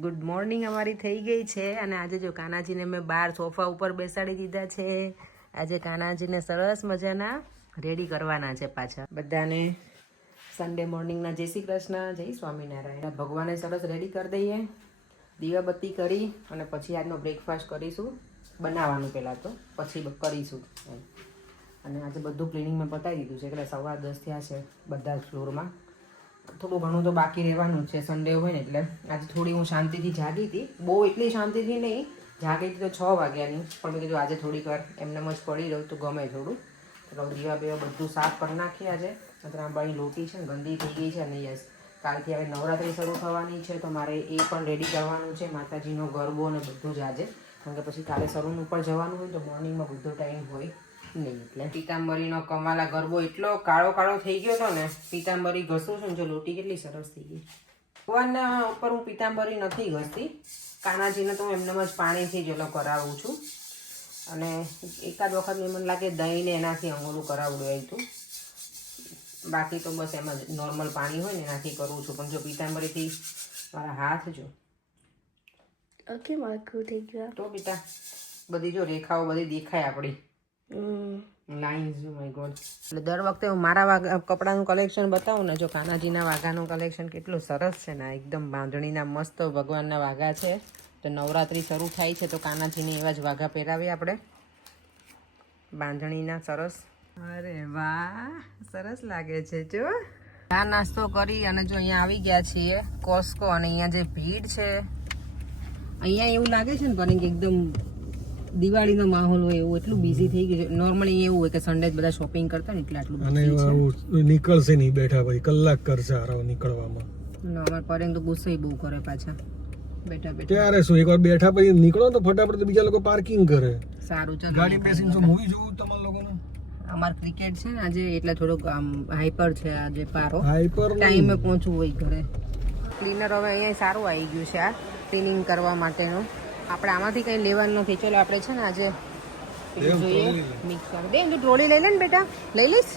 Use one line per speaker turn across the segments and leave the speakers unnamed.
Good morning અમારી થઈ ગઈ છે અને આજે જો કાનાજીને મેં બહાર સોફા ઉપર બેસાડી દીધા છે. આજે કાનાજીને સરસ મજાના રેડી કરવાના છે પાછા. બધાને સન્ડે મોર્નિંગના જય શ્રી કૃષ્ણ, જય સ્વામિનારાયણ. ભગવાને સરસ રેડી કરી દઈએ. દીવાબત્તી કરી અને પછી આજનો બ્રેકફાસ્ટ કરીશું. બનાવવાનું પહેલાં તો. પછી કરીશું. અને આજે બધું ક્લિનિંગ મેં પતાવી દીધું છે. એટલે સવા દસ થયા છે બધા ફ્લોરમાં થોડું ઘણું તો બાકી રહેવાનું છે સન્ડે હોય ને એટલે. આજે થોડી હું શાંતિથી જાગી હતી. બહુ એટલી શાંતિથી નહીં, જાગી હતી તો છ વાગ્યાની, પણ મેં કીધું આજે થોડીક વાર એમને જ પડી રહ્યું તો ગમે થોડું. તો દીવા બેવા બધું સાફ કરી નાખીએ આજે. અત્યારે આંબાની લોટી છે ને, ગંદી થઈ ગઈ છે અને યસ, કાલથી હવે નવરાત્રિ શરૂ થવાની છે તો મારે એ પણ રેડી કરવાનું છે, માતાજીનો ગરબો અને બધું જ આજે. કારણ કે પછી કાલે સરૂન ઉપર જવાનું હોય તો મોર્નિંગમાં બધો ટાઈમ હોય. એટલે. પીતાંબરીનો કમાલા ગરબો એટલો કાળો કાળો થઈ ગયો હતો ને પીતાંબરી ઘસું છું ને જો લોટી કેટલી સરસ થઈ ગઈ. ભગવાનના ઉપર હું પીતાંબરી નથી ઘસતી. કાનાજીને તો હું એમને જ પાણીથી જ ઓલો કરાવું છું. અને એકાદ વખત મેં મને લાગે દહીંને એનાથી અંગોલું રહ્યું હતું બાકી તો બસ એમ જ નોર્મલ પાણી હોય ને એનાથી કરું છું. પણ જો પીતાંબરીથી મારા હાથ જો.
ઓકે માર્કું થઈ ગયા?
તો બેટા બધી જો રેખાઓ બધી દેખાય આપણી.
હમ.
લાઇન્સ ઓ ગોડ એટલે દર વખતે હું મારા વાગા કપડાનું કલેક્શન બતાવું ને, જો કાનાજીના વાઘાનું કલેક્શન કેટલું સરસ છે ને એકદમ બાંધણીના મસ્ત ભગવાનના વાઘા છે. તો નવરાત્રિ શરૂ થાય છે, તો કાનાજીને એવા જ વાઘા પહેરાવીએ આપણે. બાંધણીના સરસ. અરે વાહ, સરસ લાગે છે, જો. આ નાસ્તો કરી અને જો અહીંયા આવી ગયા છીએ, કોસ્કો અને અહીંયા જે ભીડ છે. અહીંયા એવું લાગે છે ને પણ એકદમ દિવાળીનો માહોલ હોય એવું એટલું બિઝી થઈ ગયું છે. નોર્મલી એવું હોય કે સન્ડે બધા શોપિંગ કરતા ને એટલે આટલું
અને આવું નીકળશે નહીં બેઠા ભાઈ કલાક કરશે આરામ નીકળવામાં.
અમારે પરેંગ તો ગુસ્સો બહુ કરે પાછા. બેઠા બેઠા.
ત્યારે શું એકવાર બેઠા પછી નીકળો તો ફટાફટ તો બીજા લોકો પાર્કિંગ કરે.
સારું ચાલો.
ગાડી બેસીને શું મૂવી જોવું તમારા લોકોને?
અમાર ક્રિકેટ છે ને આજે એટલે થોડોક આમ હાઈપર છે આજે પારો.
હાઈપર
ટાઈમે પહોંચવું હોય ઘરે. ક્લીનર હવે અહીંયા સારું આવી ગયું છે આ ક્લીનિંગ કરવા માટેનું. આપણે આમાંથી કંઈ લેવાનું નથી. ચલો આપણે છે ને આજે જોઈએ મિક્સ કરી દે તું ટ્રોલી લઈ લે ને બેટા. લઈ લઈશ?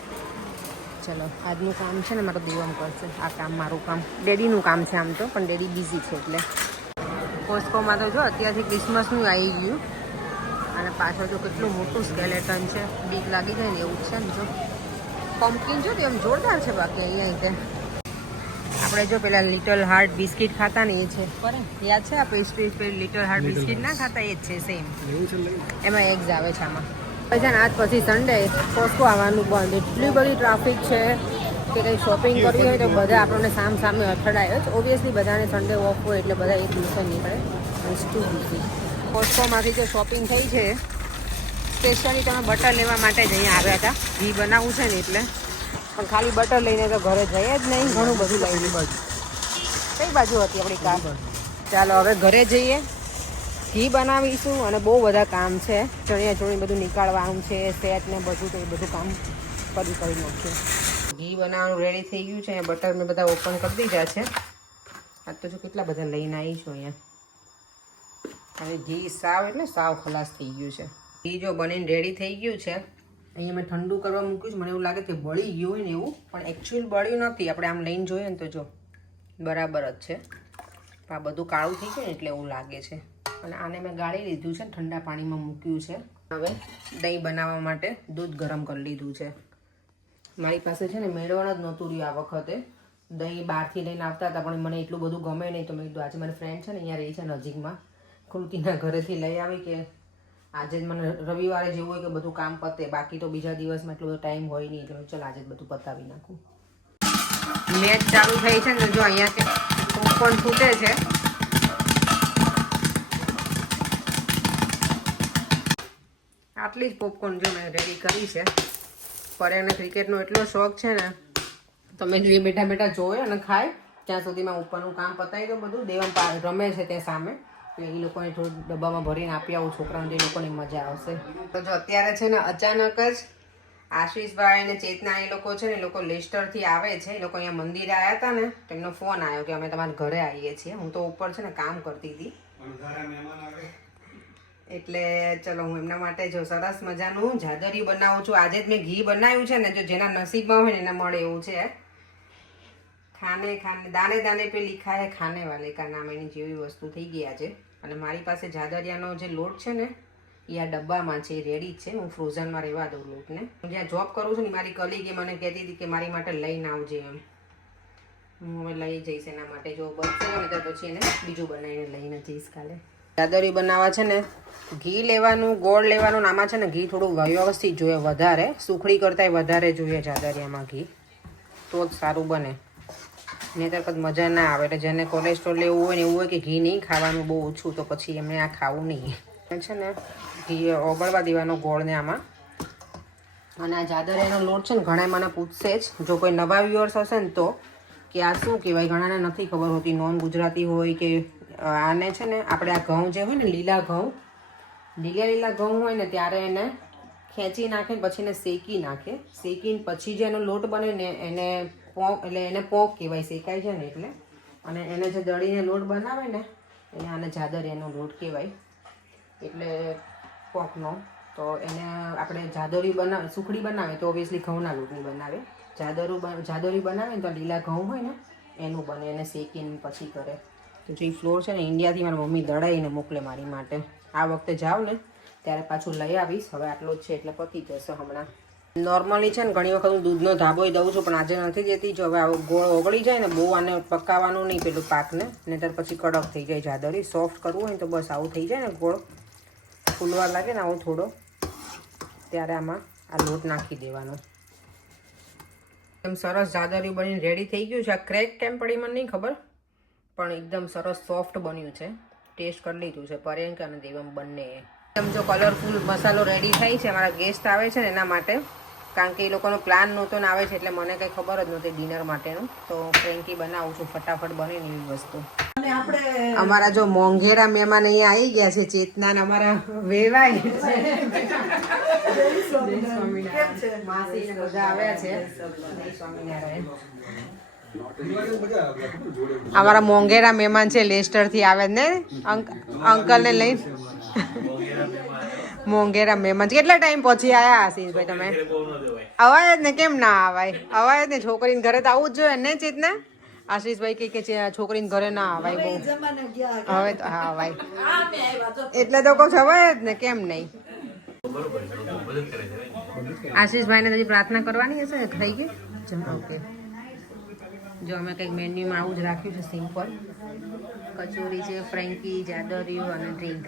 ચલો આજનું કામ છે ને મારો દીવમ કરશે. આ કામ મારું કામ. ડેડીનું કામ છે આમ તો પણ ડેડી બિઝી છે એટલે. કોસ્કોમાં તો જો અત્યારથી ક્રિસમસનું આવી ગયું. અને પાછળ જો કેટલું મોટું સ્કેલેટન છે. બીક લાગી જાય ને એવું જ છે ને જો. પમ્પકિન જો તે એમ જોરદાર છે બાકી અહીંયા રીતે આપણે જો પેલા લિટલ હાર્ટ બિસ્કિટ ખાતા ને એ છે. પર યાદ છે આ પેસ્ટ્રી પેલી લિટલ હાર્ટ બિસ્કિટ ના ખાતા? એ જ છે સેમ એમાં એગ્સ આવે છે આમાં. પછી આજ પછી સન્ડે કોસ્કો આવવાનું બંધ. એટલી બધી ટ્રાફિક છે કે કંઈ શોપિંગ કરવી હોય તો બધા આપણને સામ સામે અથડાય. જ ઓબ્વિયસલી બધાને સન્ડે ઓફ હોય એટલે બધા એક દિવસે નીકળે. ઇટ્સ ટુ બીઝી કોસ્કોમાંથી જે શોપિંગ થઈ છે સ્પેશિયલી તમે બટર લેવા માટે જ અહીંયા આવ્યા હતા. ઘી બનાવવું છે ને એટલે. પણ ખાલી બટર લઈને તો ઘરે જઈએ જ નહીં ઘણું બધું લઈ બાજુ? કઈ બાજુ હતી આપણી કાર? ચાલો હવે ઘરે જઈએ. ઘી બનાવીશું અને બહુ બધા કામ છે. ચણિયા ચોણી બધું નીકાળવાનું છે સેટ ને બધું તો એ બધું કામ કરી કરી નાખ્યું ઘી બનાવવાનું રેડી થઈ ગયું છે. બટર મેં બધા ઓપન કરી દીધા છે. આજ તો જો કેટલા બધા લઈને આવીશું અહીંયા. અને ઘી સાવ એટલે સાવ ખલાસ થઈ ગયું છે. ઘી જો બનીને રેડી થઈ ગયું છે. અહીંયા મેં ઠંડુ કરવા મૂક્યું છે. મને એવું લાગે કે બળી ગયું હોય ને એવું, પણ એકચ્યુઅલ બળ્યું નથી. આપણે આમ લઈને જોઈએ ને તો જો, બરાબર જ છે. આ બધું કાળું થઈ ગયું ને એટલે એવું લાગે છે. અને આને મેં ગાળી લીધું છે ઠંડા પાણીમાં મૂક્યું છે. હવે દહીં બનાવવા માટે દૂધ ગરમ કરી લીધું છે. મારી પાસે છે ને, મેળવણ જ નહોતું રહ્યું આ વખતે. દહીં બહારથી લઈને આવતા હતા, પણ મને એટલું બધું ગમે નહીં, તો મેં કીધું, આજે મારી ફ્રેન્ડ છે ને, અહીંયા રહી છે નજીકમાં. કૃતિના ઘરેથી લઈ આવી કે આજે જ મને રવિવારે જેવું હોય કે બધું કામ પતે, બાકી તો બીજા દિવસમાં એટલો બધો ટાઈમ હોય નહીં. એટલે ચાલ આજે જ બધું પતાવી નાખું. મેચ ચાલુ થઈ છે ને, જો અહીંયા કે પોપકોર્ન ફૂટે છે. આટલી જ પોપકોર્ન જો મેં રેડી કરી છે. પર એને ક્રિકેટનો એટલો શોખ છે ને તમે જે બેઠા બેઠા જોવે અને ખાય, ત્યાં સુધીમાં ઉપરનું કામ પતાવી દો બધું. દેવમ રમે છે ત્યાં સામે. તો એ લોકોને થોડું ડબ્બામાં ભરીને આપી આવું છોકરાઓને એ લોકોને મજા આવશે. તો જો અત્યારે છે ને અચાનક જ આશીષભાઈ અને ચેતના એ લોકો છે ને એ લોકો લેસ્ટરથી આવે છે. એ લોકો અહીંયા મંદિરે આવ્યા હતા ને તો એમનો ફોન આવ્યો કે અમે તમારા ઘરે આવીએ છીએ. હું તો ઉપર છે ને કામ કરતી હતી. એટલે ચલો હું એમના માટે જો સરસ મજાનું જાદરિયું બનાવું છું. આજે જ મેં ઘી બનાવ્યું છે ને જો જેના નસીબમાં હોય ને એને મળે એવું છે. ખાને ખાને, દાને દાને પે લિખા હે ખાને વાલે કા નામ એની જેવી વસ્તુ થઈ ગયા છે અને મારી પાસે જાદરિયાનો જે લોટ છે ને, એ આ ડબ્બામાં છે રેડી છે. હું ફ્રોઝનમાં રહેવા દઉં લોટને. હું જ્યાં જોબ કરું છું ને, મારી કલીગે મને કહેતી હતી કે મારી માટે લઈને આવજે એમ. હું હવે લઈ જઈશ એના માટે. જો બચશે ને, તો પછી એને બીજું બનાવીને લઈને જઈશ કાલે. દાદરી બનાવવા છે ને, ઘી લેવાનું, ગોળ લેવાનું નામાં છે ને, ઘી થોડું વ્યવસ્થિત જોઈએ, વધારે. સુખડી કરતાંય વધારે જોઈએ જાદરિયામાં ઘી. તો જ સારું બને. નહીંતર કદ મજા ના આવે. એટલે જેને કોલેસ્ટ્રોલ લેવું હોય ને એવું હોય કે ઘી નહીં ખાવાનું બહુ ઓછું, તો પછી એમને આ ખાવું નહીં. છે ને, ઘી ઓગળવા દેવાનો ગોળને આમાં. અને આ જાદરિયાનો લોટ છે ને ઘણા મને પૂછશે જ. જો કોઈ નવા વ્યુઅર્સ હશે ને તો કે આ શું કહેવાય? ઘણાને નથી ખબર હોતી. નોન ગુજરાતી હોય કે આને છે ને, આપણે આ ઘઉં જે હોય ને, લીલા ઘઉં, લીલા લીલા ઘઉં હોય ને, ત્યારે એને ખેંચી નાખે પછી એને શેકી નાખે. શેકીને પછી જે એનો લોટ બને ને, એને પોંક, એટલે એને પોંક કહેવાય, શેકાય છે ને એટલે. અને એને જે દળીને લોટ બનાવે ને, એને આને જાદરિયાનો લોટ કહેવાય. એટલે પોંકનો. તો એને આપણે જાદરી બનાવે, સુખડી બનાવે તો ઓબ્વિયસલી ઘઉંના લોટની બનાવે. જાદરું જાદોરી બનાવે ને તો લીલા ઘઉં હોય ને, એનું બને, એને શેકીને પછી કરે. તો જે ફ્લોર છે ને, ઇન્ડિયાથી મારી મમ્મી દળાઈને મોકલે મારી માટે. આ વખતે જાઉં ને, ત્યારે પાછું લઈ આવીશ. હવે આટલો જ છે, એટલે પતી જશે હમણાં. નોર્મલી છે ને ઘણી વખત હું દૂધનો ધાબોય દઉં છું, પણ આજે નથી દેતી. જો હવે આવો ગોળ ઓગળી જાય ને, બહુ આને પકાવવાનું નહીં, પેલું પાકને. નહીંતર પછી કડક થઈ જાય જાદરી. સોફ્ટ કરવું હોય તો બસ આવું થઈ જાય ને ગોળ. ફૂલવા લાગે ને આવો થોડો. ત્યારે આમાં આ લોટ નાખી દેવાનો. એકદમ સરસ જાદરી બનીને રેડી થઈ ગયું છે. આ ક્રેક કેમ પડી મને નહીં ખબર? પણ એકદમ સરસ સોફ્ટ બન્યું છે. ટેસ્ટ કરી લીધું છે. પર્યંકા અને દેવમ બંને. એકદમ જો કલરફુલ મસાલો રેડી થાય છે, અમારા ગેસ્ટ આવે છે ને, એના માટે કારણ કે એ લોકોનો પ્લાન નહોતો ને આવે છે એટલે મને કંઈ ખબર જ નહોતી ડિનર માટેનું. તો ફ્રેન્કી બનાવું છું ફટાફટ બને ને એવી વસ્તુ. અમારા જો મોંઘેરા મહેમાન અહીંયા આવી ગયા છે ચેતના અમારા વેવાય માસી બધા આવ્યા છે. અમારા મોંઘેરા મહેમાન છે લેસ્ટરથી આવે ને અંકલ ને લઈ મોંઘેરા મહેમાન. કેટલા ટાઈમ પછી આયા આશીષભાઈ તમે? અવાય જ ને કેમ ના આવાય અવાય? જ ને છોકરીને ઘરે તો આવું જ જોઈએ ને ચેતના? આશીષભાઈ કે છે, છોકરીને ઘરે ના આવાય બહુ. હવે તો હા અવાય. એટલે તો કહું છું અવાય જ ને કેમ નહીં? આશીષભાઈને તો હજી પ્રાર્થના કરવાની હશે થઈ ગઈ? ઓકે જો અમે કંઈક મેન્યુમાં આવું જ રાખ્યું છે સિમ્પલ. કચોરી છે ફ્રેન્કી જાદરિયું અને ડ્રિંક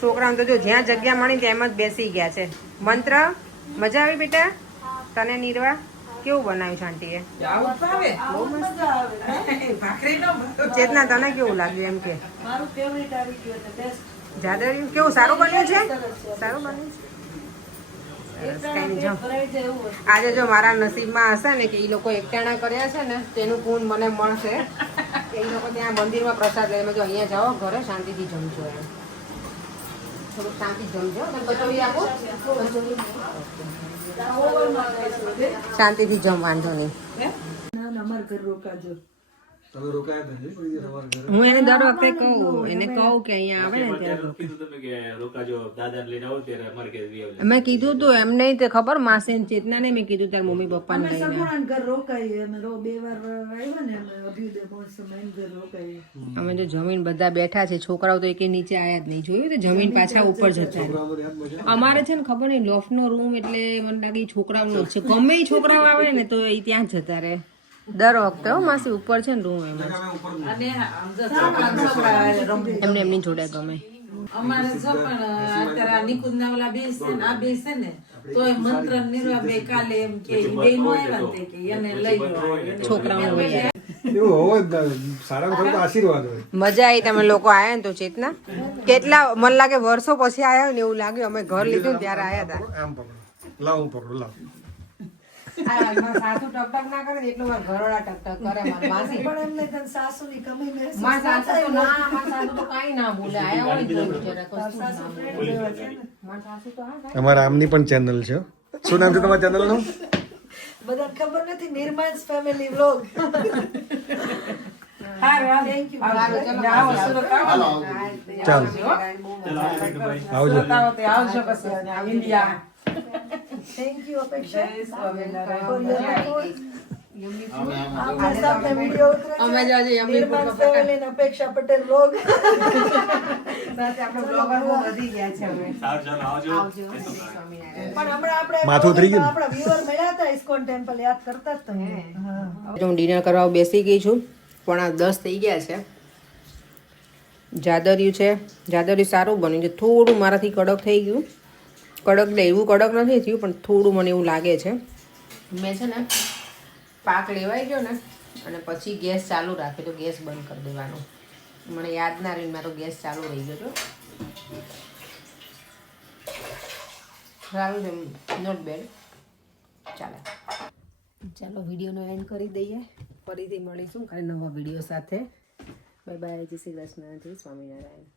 છોકરાઓને તો જો જ્યાં જગ્યા મળી ત્યાં એમ જ બેસી ગયા છે. મંત્ર મજા આવી બેટા? તને નીરવા? કેવું બનાવ્યું શાંતિએ બહુ મસ્ત. ચેતના તને કેવું લાગ્યું એમ કે? જાદરિયું કેવું સારું બન્યું છે? સારું બન્યું છે. આજે જો મારા નસીબમાં હશે ને કે એ લોકો એકટાણા કર્યા છે ને તેનું પૂન મને મળશે. એ લોકો ત્યાં મંદિરમાં પ્રસાદ લઈને જો અહીંયા જાઓ ઘરે શાંતિથી જમજો એમ. થોડુંક શાંતિ જમજો. કચોરી આપો? શાંતિથી જમ વાંધો નહીં.
અમારા ઘરે
હું એને દર વખતે કહું એને કહું કે અહીંયા આવે ને ત્યારે. મેં કીધું તું એમ નહીં તે ખબર માસી ને ચેતના ને મેં કીધું તાર મમ્મી
આવ્યા ને અમે
જો જમીન બધા બેઠા છે છોકરાઓ તો એકે નીચે આયા જ નહીં જોયું તો જમીન પાછા ઉપર જતા
અમારે
છે ને ખબર નહીં લોફ્ટ નો રૂમ એટલે મને લાગે છોકરાઓનો જ છે. ગમે છોકરાઓ આવે ને તો એ ત્યાં જ જતા રહે. દર વખતે હો માસી ઉપર છે ને રૂમ એમાં. એમને એમની જોડે ગમે.
અમારે જો પણ અત્યારે આ નિકુંજના ઓલા બે છે ને આ બે છે ને એ મંત્ર નિર્વા બે કાલે એમ કે બે નો આવ્યા તે કે એને લઈ લો
છોકરાઓ હોય
એવું હોવો જ ના. સારામાં સારું તો આશીર્વાદ હોય.
મજા આવી તમે લોકો આયા ને તો ચેતના. કેટલા મને લાગે વર્ષો પછી આયા હોય ને એવું લાગ્યું. અમે ઘર લીધું ત્યારે આયા હતા.
લાવ પકડું લાવ.
સાસુ ટક ટક ના કરે એટલું મારા ઘરોડા ટક ટક કરે મારા માસી.
પણ એમને તન સાસુ ની કમી મહેસૂસ
મારા સાસુ તો ના મારા સાસુ તો કાઈ ના બોલે. આયા હોય તો બિચારા કશું ના બોલે. મારા સાસુ તો હા
અમારા આમની પણ ચેનલ છે. શું નામ છે તમારા ચેનલનું
બધાને ખબર નથી નિર્માણ ફેમિલી વ્લોગ.
આવજો.
તે આવજો. પછી. ઇન્ડિયા
થેન્ક યુ અપેક્ષા અપેક્ષા પટેલ હા.
હું. ડિનર કરવા બેસી ગઈ છું પણ આ દસ થઈ ગયા છે. જાદરિયું છે. જાદર્યું સારું બન્યું છે. થોડું મારાથી કડક થઈ ગયું. કડક લે, એવું કડક નથી થયું, પણ થોડું મને એવું લાગે છે. મેં છે ને પાક લેવાઈ ગયો ને, અને પછી ગેસ ચાલુ રાખ્યો તો ગેસ બંધ કરી દેવાનો. મને યાદ ના રહીને મારો ગેસ ચાલુ રહી ગયો હતો સારું છે નોટ બેડ ચાલે. ચાલો, વિડીયોનો એન્ડ કરી દઈએ. ફરીથી મળીશું, કાલે નવા વીડિયો સાથે. બાય બાય જય શ્રી કૃષ્ણ, જય સ્વામિનારાયણ.